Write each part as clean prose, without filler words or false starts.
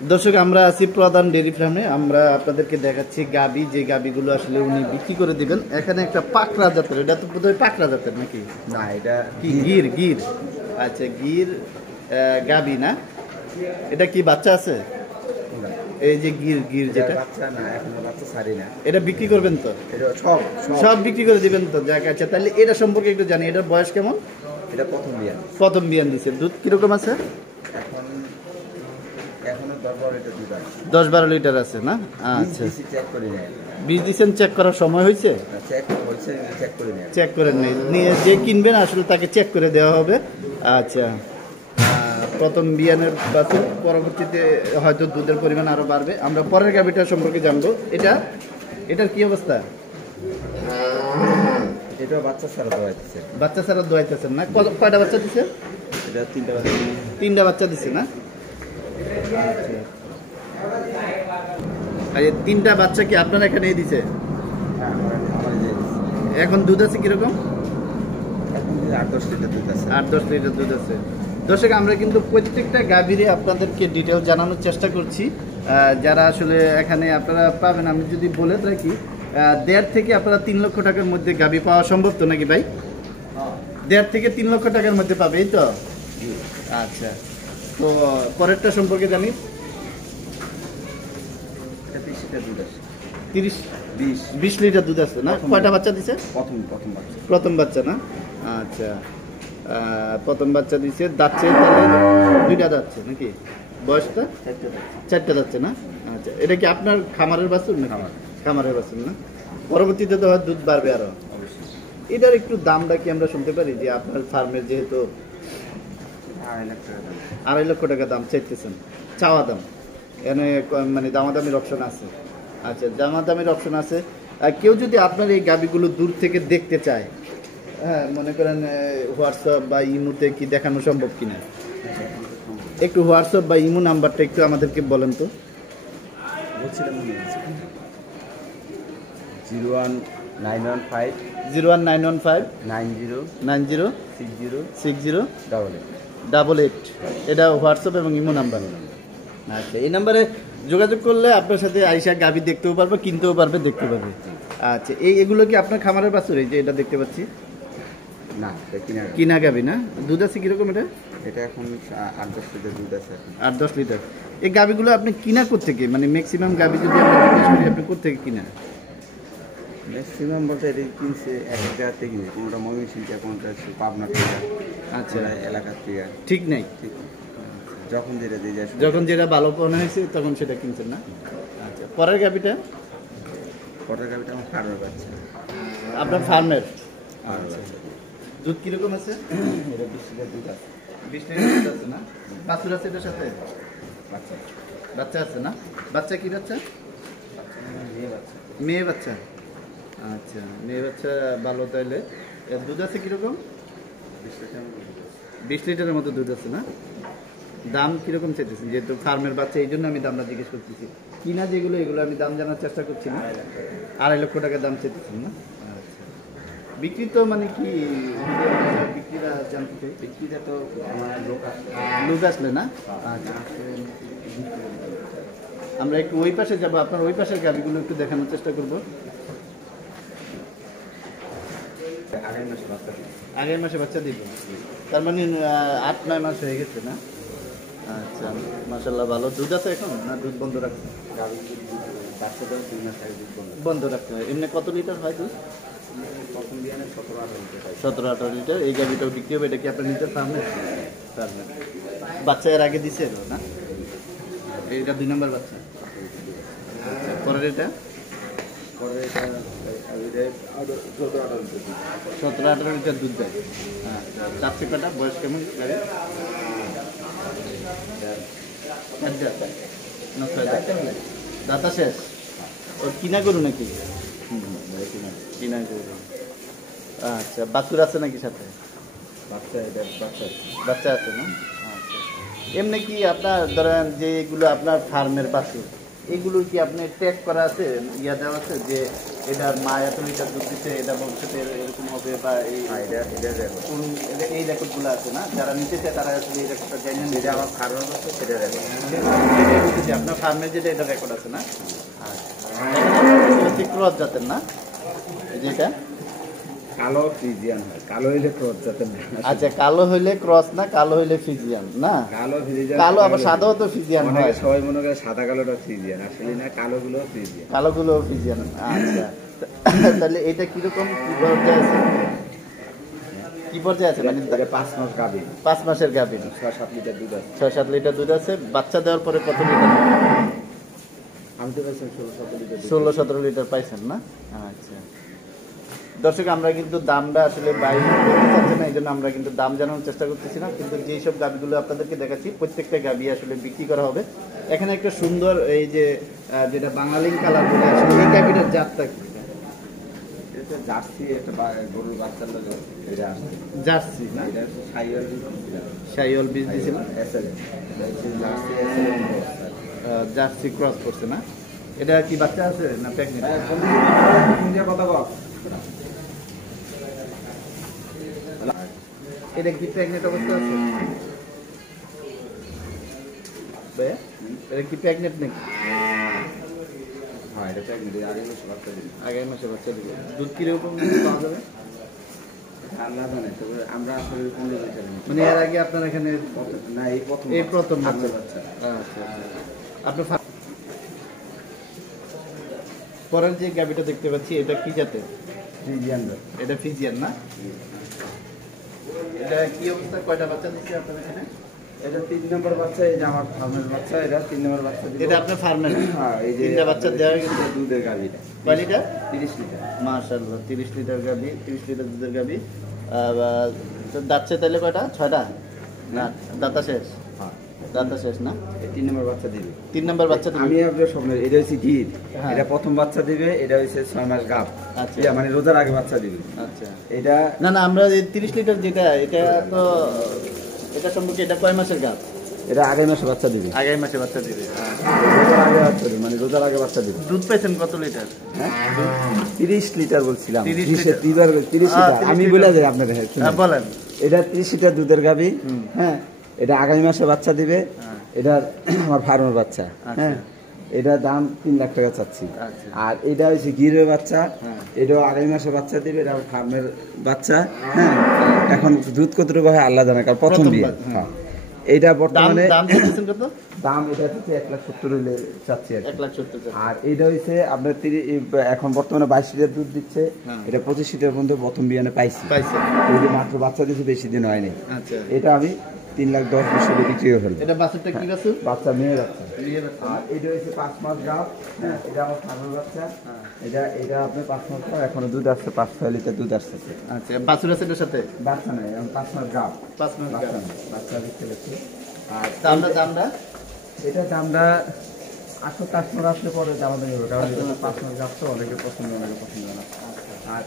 দর্শক আমরা আছি প্রধান ডেয়ারি ফার্মে। আমরা আপনাদেরকে দেখাচ্ছি গাবি, যে গাবিগুলো আসলে উনি বিক্রি করে দিবেন। এখানে একটা পাকড়া জাতের, এটা তো বোধহয় পাকড়া জাতের নাকি? না, এটা কি গির? গির, আচ্ছা গির গাবি না? এটা কি বাচ্চা আছে? এই যে গির, গির যেটা বাচ্চা না, এখনো বাচ্চা ছাড়ি না। এটা বিক্রি করবেন তো? এটা সব সব বিক্রি করে দিবেন তো? যাক, আচ্ছা তাহলে এটা সম্পর্কে একটু জানি। এটার বয়স কেমন? এটা প্রথম বিয়ান। প্রথম বিয়ান দিছে। দুধ কিরকম আছে? এখন এখনো 10-12 লিটার দুধ আছে। 10-12 লিটার আছে না? আচ্ছা, চেক করে নেয়। বীজ দিচ্ছেন, চেক করার সময় হয়েছে? চেক হয়েছে, চেক করে নেয়। চেক করে নেই, নিয়ে যে কিনবেন আসলে তাকে চেক করে দেওয়া হবে। আচ্ছা, প্রথম বিয়ানের বাছুর, পরবর্তীতে হয়তো দুধের পরিমাণ আরো বাড়বে। আমরা পরের গাভিটা সম্পর্কে জানবো। এটার কি অবস্থা? এটা বাচ্চা ছাড়া দোয়াইতেছে। বাচ্চা ছাড়া দোয়াইতেছেন না? কয়টা বাচ্চা দিছে? এটা 3টা বাচ্চা। 3টা বাচ্চা দিছে না? আচ্ছা, আর এই 3টা বাচ্চা কি আপনার এখানে দিছে? হ্যাঁ, আমার যে এখন দুধ আছে কিরকম? এখন 8-10 লিটার দুধ আছে। 8-10 লিটার দুধ আছে। দর্শক আমরা কিন্তু প্রত্যেকটা গাভীরে আপনাদেরকে ডিটেল জানানোর চেষ্টা করছি। যারা আসলে এখানে আপনারা পাবেন, আমি যদি বলে থাকি 1.5 থেকে আপনারা 3 লক্ষ টাকার মধ্যে গাভী পাওয়া সম্ভব তো নাকি ভাই? 1.5 থেকে 3 লক্ষ টাকার মধ্যে পাবে, এই তো? আচ্ছা, তো পরেরটা সম্পর্কে জানি। 30 লিটার দুধ আছে। 20 লিটার দুধ আছে না? কয়টা বাচ্চা দিছে? প্রথম বাচ্চা। প্রথম বাচ্চা না? আচ্ছা, প্রথম বাচ্চা দিছে। দাচ্ছে তাহলে 2টা দাচ্ছে নাকি? বয়সটা 4টা দাচ্ছে না? আচ্ছা, এটা কি আপনার খামারের বাছুর না? খামারের বাছুর না? পরবর্তীতে তো হয় দুধ বাড়বে আরো। এটার একটু দামটা কি আমরা শুনতে পারি? যে আপনার ফার্মের যেহেতু 2.5 লক্ষ টাকা দাম চাইতেছেন, চাওয়া দাম, এখানে মানে দামাদামির অপশন আছে? আচ্ছা, দামাদামির অপশন আছে। কেউ যদি আপনার এই গাভিগুলো দূর থেকে দেখতে চায়, হ্যাঁ, মনে করেন হোয়াটসঅ্যাপ বা ইমোতে কি দেখানো সম্ভব কিনা? একটু হোয়াটসঅ্যাপ বা ইমো নাম্বারটা একটু আমাদেরকে বলেন তো। 01915 01915 90 90 60 60 88। এটা হোয়াটসঅ্যাপ এবং ইমো নাম্বার। আচ্ছা, এই নাম্বারে যোগাযোগ করলে আপনার সাথে আইসা গাভি দেখতেও পারবে, কিনতেও পারবে, দেখতে পারবে। আচ্ছা, এগুলো কি আপনার খামারের বাছুর? এই যে এটা দেখতে পাচ্ছি, না, কিনা গাভি না? দুধ আছে কিরকম এটা? এটা এখন 8-10 লিটার দুধ আছে। 8-10 লিটার। এই গাভিগুলো আপনি কিনা কোত্থেকে? মানে ম্যাক্সিমাম গাভি যদি আমরা জিজ্ঞেস করি, আপনি কোত্থেকে কিনা? ম্যাক্সিমাম বলতে এটা কিনছে এক জায়গা থেকে, কোনোটা ময়মনসিংহ, কোনোটা পাবনা থেকে। আচ্ছা, এলাকার থেকে ঠিক নেই, ঠিক যখন যেটা দিয়ে যায়, যখন যেটা ভালো মনে হয়েছে তখন সেটা কিনছেন না? আচ্ছা, পরের গাভিটা? পরের গাভিটা আমার ফার্মের বাচ্চা। আপনার ফার্মের? আচ্ছা, দুধ কিরকম আছে? এটা 20 লিটার দুধ আছে। 20 লিটার দুধ আছে না? বাছুর আছে এটার সাথে? বাচ্চা বাচ্চা আছে না? বাচ্চা কি বাচ্চা? মেয়ে বাচ্চা। মেয়ে বাচ্চা। আচ্ছা, মেয়ে বাচ্চা ভালো। তাইলে এর দুধ আছে কিরকম? 20 লিটারের মতো দুধ আছে না? দাম কিরকম চাইতেছেন? যেহেতু ফার্মের বাচ্চা, এই জন্য আমি দামটা জিজ্ঞেস করতেছি। কিনা যেগুলো, এগুলো আমি দাম জানার চেষ্টা করছি না। 2.5 লক্ষ টাকা দাম চাইতেছেন না? আচ্ছা, বিক্রি তো মানে কি বিক্রিটা জানতে চাই? বিক্রিটা তো আমার লোক আসলে না? আচ্ছা, আমরা একটু ওই পাশে যাবো, আপনার ওই পাশের গাড়িগুলো একটু দেখানোর চেষ্টা করবো। আগের মাসে বাচ্চা দিব, তার মানে 8-9 মাস হয়ে গেছে না? আচ্ছা, মাশাআল্লাহ ভালো। দুধ আছে এখন না দুধ বন্ধ রাখছে? বাচ্চা দেওয়া 2 মাস আগে দুধ বন্ধ রাখতে হয়। এমনি কত লিটার হয় দুধ? প্রথম বিয়ানে 17-18 লিটার হয়। 17-18 লিটার। এই গাড়িটাও বিক্রি হবে। এটা কি আপনার নিজের ফার্মে? বাচ্চা এর আগে দিছে না? এটা 2 নম্বর বাচ্চা। আচ্ছা, পরের এটা? পরে এটা 17-18 লিটার দুধ দেয়। আচ্ছা, চারটে কাটা। বয়স কেমন গাড়ি? দাতা শেষ। ওর কিনা গরু নাকি? কিনা গরু। আচ্ছা, বাছুর আছে নাকি সাথে? বাচ্চা আছে না? আচ্ছা, এমনি কি আপনার ধরেন যে এগুলো আপনার ফার্মের বাছুর, এগুলোর কি আপনি ট্যাগ করা আছে, ইয়া দেওয়া আছে যে এটার মা এত লিটার দুধ দিচ্ছে, এটা ভবিষ্যতে এরকম হবে, বা এই রেকর্ডগুলো আছে না? যারা নিতে চায় তারা আসলে এই রেকর্ডটা জানেন। যেটা আমার ফার্মের বাচ্চা সেটা বলতেছি আপনার ফার্মের যেটা এটা রেকর্ড আছে না? আচ্ছা ক্রস জাতের না এই যে এটা? কালো ফ্রিজিয়ান হয়, কালো হইলে ক্রস জাতের না। আচ্ছা কালো হইলে ক্রস না, কালো হইলে ফ্রিজিয়ান না? কালো ফ্রিজিয়ান, কালো আবার সাদাও তো ফ্রিজিয়ান হয়। সবাই মনে করে সাদা কালোটা ফ্রিজিয়ান, আসলে না, কালোগুলো ফ্রিজিয়ান। কালোগুলো ফ্রিজিয়ান। আচ্ছা তাহলে এটা কিরকম কি পর্যায়ে আছে? কি পর্যায়ে আছে মানে? 5 মাস গাভীর। 5 মাসের গাভীর। 6-7 লিটার দুধ আছে। 6-7 লিটার দুধ আছে। বাচ্চা দেওয়ার পরে কত লিটার? আমি তো পাইছি 16-17 লিটার। 16-17 লিটার পাইছেন না? আচ্ছা দর্শক আমরা কিন্তু দামটা আসলে বাইরে বলতে চাচ্ছি না, এই জন্য আমরা কিন্তু দাম জানানোর চেষ্টা করতেছি না, কিন্তু যেই সব গাভিগুলো আপনাদেরকে দেখাচ্ছি প্রত্যেকটা গাভি আসলে বিক্রি করা হবে। এখানে একটা সুন্দর এই যে যেটা বাঙালিন কালার বলে আসলে এই গাভিটার জাতটা কি? এটা জার্সি, একটা গরুর বাচ্চার লাগে এটা আসছে। জার্সি না? এটা সাইওয়াল বীজ। সাইওয়াল বীজ দিয়েছিল। SL jersey SL jersey cross করছে না? এটা কি বাচ্চা আছে না প্রেগন্যান্ট? কোন দিয়ে কথা বল? এটা কি প্রেগন্যান্ট অবস্থা আছে? ভাইয়া এটা কি প্রেগন্যান্ট নাকি? হ্যাঁ, এটা প্রেগন্যান্ট, আগে মাসে বাচ্চা দিবে। আগামী মাসে বাচ্চা দিবে। দুধ কিরকম পাওয়া যাবে? আল্লাহ জানে, তবে আমরা আসলে কোন জায়গায় মানে এর আগে আপনার এখানে না, এই প্রথম বাচ্চা। আচ্ছা আপনার পরের যে গাবিটা দেখতে পাচ্ছি এটা কি জাতের? ফ্রিজিয়ান। এটা ফিজিয়ান না? এটা কি অবস্থা, কয়টা বাচ্চা দিচ্ছে আপনার এখানে? এটা 3 নম্বর বাচ্চা, এই যে আমার ফার্মের বাচ্চা, এটা 3 নম্বর বাচ্চা দিবে। এটা আপনার ফার্মের? হ্যাঁ, এই যে 3টা বাচ্চা দেওয়া গেছে। দুধের গাভীটা কয় লিটার? 30 লিটার। মাশাআল্লাহ 30 লিটার গাবি, 30 লিটার দুধের গাবি। তো দাঁতছে তাহলে কয়টা? 6টা না? দাঁতা শেষ? হ্যাঁ, দাঁতা শেষ না? এই 3 নম্বর বাচ্চা দিবে। 3 নাম্বার বাচ্চা দিবে। আমি আপনার স্বপ্ন, এটা হচ্ছে গির। হ্যাঁ। এটা প্রথম বাচ্চা দিবে, এটা হচ্ছে 6 মাস গাভ। আচ্ছা। এটা মানে রোজার আগে বাচ্চা দিবে। আচ্ছা এটা না না আমরা এই 30 লিটার যেটা এটা তো এটা সম্পর্কে এটা কয় মাসের গাব? এটা আগামী মাসে বাচ্চা দিবে। আগামী মাসে বাচ্চা দিবে। রোজার আগে বাচ্চা দিবে, মানে রোজার আগে বাচ্চা দিবে। দুধ পাইছেন কত লিটার? হ্যাঁ, 30 লিটার বলছিলাম। 30 30 লিটার। 30 লিটার আমি বলে যাই আপনাদের। হ্যাঁ বলেন। এটা 30 লিটার দুধের গাভী। হ্যাঁ, এটা আগামী মাসে বাচ্চা দিবে। এটা আমার ফার্মের বাচ্চা। হ্যাঁ, এটা দাম 3 লাখ টাকা চাচ্ছি। আর এটা হচ্ছে গিরের বাচ্চা, এটাও আগামী মাসে বাচ্চা দিবে। এটা ফার্মের বাচ্চা। হ্যাঁ, এখন দুধ কতটুকু হয় আল্লাহ জানে, কারণ প্রথম বিয়ে। হ্যাঁ, এটা বর্তমানে দাম দিচ্ছেন কত? দাম এটা হচ্ছে 1,70,000 হইলে চাচ্ছি আর কি। 1,70,000। আর এটা হচ্ছে আপনার এখন বর্তমানে 22 লিটার দুধ দিচ্ছে। এটা 25 লিটার পর্যন্ত প্রথম বিয়ানে পাইছি। এই যে মাত্র বাচ্চা দিচ্ছে, বেশি দিন হয়নি। আচ্ছা এটা আমি 3,10,000 বিক্রি করে ফেলবো। এটা বাচ্চাটা কি বাচ্চা? বাচ্চা মেয়ে বাচ্চা। মেয়ে বাচ্চা। আর এটা হচ্ছে 5 মাস গাভ। হ্যাঁ, এটা আমার ফার্মের বাচ্চা। এটা আপনার 5 মাস গাভ, এখনো দুধ আসছে 5-6 লিটার দুধ আসছে। আচ্ছা বাছুর আছে এটার সাথে? বাচ্চা নাই, এখন 5 মাস গাভ। 5 মাস গাব। বাচ্চা দিচ্ছে দেখছি। আর দামটা এটা দামটা আসলে কাস্টমার আসলে পরে দামা দেবে, কারণ এটা 5 মাস গাভ তো অনেকে পছন্দ, অনেকে পছন্দ না। আর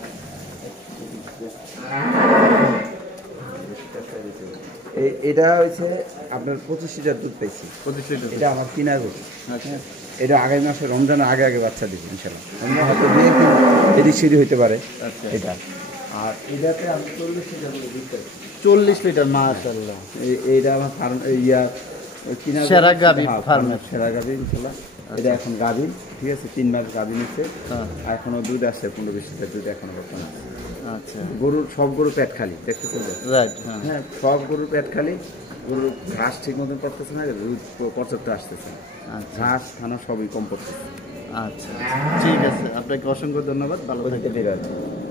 এটা হচ্ছে আপনার 25 লিটার দুধ পাইছি। 25 লিটার। এটা আমার কিনা দুধ। আচ্ছা এটা আগামী মাসে রমজানের আগে আগে বাচ্চা দিবে ইনশাল্লাহ। রমজান হয়তো 2-1 দিন এদিক সেদিক হইতে পারে। আচ্ছা এটা আর এটাতে আমি 40 লিটার করে দুধ পাইছি। 40 লিটার মাশাআল্লাহ। এইটা আমার ফার্ম কিনা সেরা গাভী ফার্মের। সেরা গাভী ইনশাল্লাহ। এটা এখন গাভী, ঠিক আছে, 3 মাস গাভী নিচ্ছে। এখনো দুধ আসছে 15-20 লিটার দুধ এখনো বর্তমানে। আচ্ছা গরুর সব গরু পেট খালি, দেখতেছেন তো? রাইট। হ্যাঁ, সব গরুর পেট খালি। গরুর ঘাস ঠিক মতন করতেছে না, দুধ পর্যাপ্ত আসতেছে। ঘাস খানা সবই কম পড়তেছে। আচ্ছা ঠিক আছে, আপনাকে অসংখ্য ধন্যবাদ, ভালো থাকবেন।